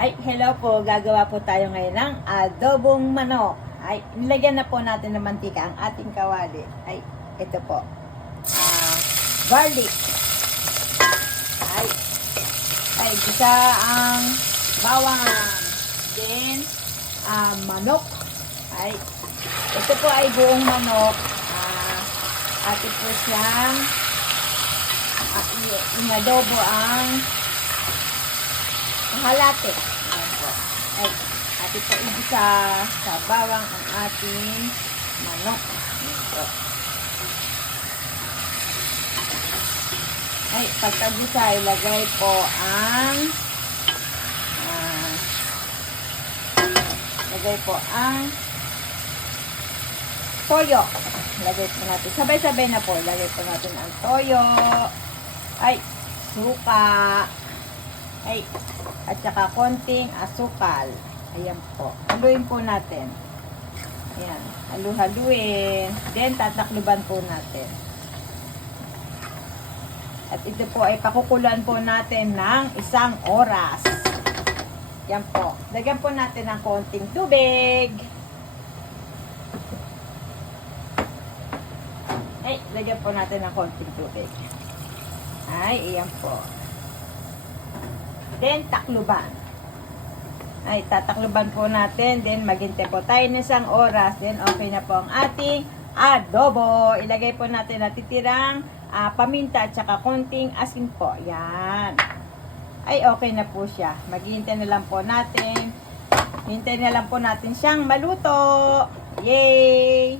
Ay, hello po. Gagawa po tayo ngayon ng adobong manok. Ay, nilagyan na po natin ng mantika ang ating kawali. Ay, ito po. Garlic. Ay, isa ang bawang. Then, manok. Ay, ito po ay buong manok. Atin po siyang inadobo ang halate. Ay, atin po igisa sa bawang ang ating manok. Ito. Ay, pagkagisa, ilagay po ang toyo. Lagay po natin. Sabay-sabay na po. Lagay po natin ang toyo. Ay, suka. Ay, at saka konting asukal. Ayan po. Haluin po natin. Ayan. Halu-haluin. Then, tatakluban po natin. At ito po ay pakukuluan po natin ng 1 oras. Yan po. Lagyan po natin ng konting tubig. Ay, lagyan po natin ng konting tubig. Ay, iyan po. Then, takluban. Ay, tatakluban po natin. Then, maghintay po tayo ng 1 oras. Then, okay na po ang ating adobo. Ilagay po natin natitirang paminta at saka konting asin po. Yan. Ay, okay na po siya. Maghihintay na lang po natin. Hintay na lang po natin siyang maluto. Yay!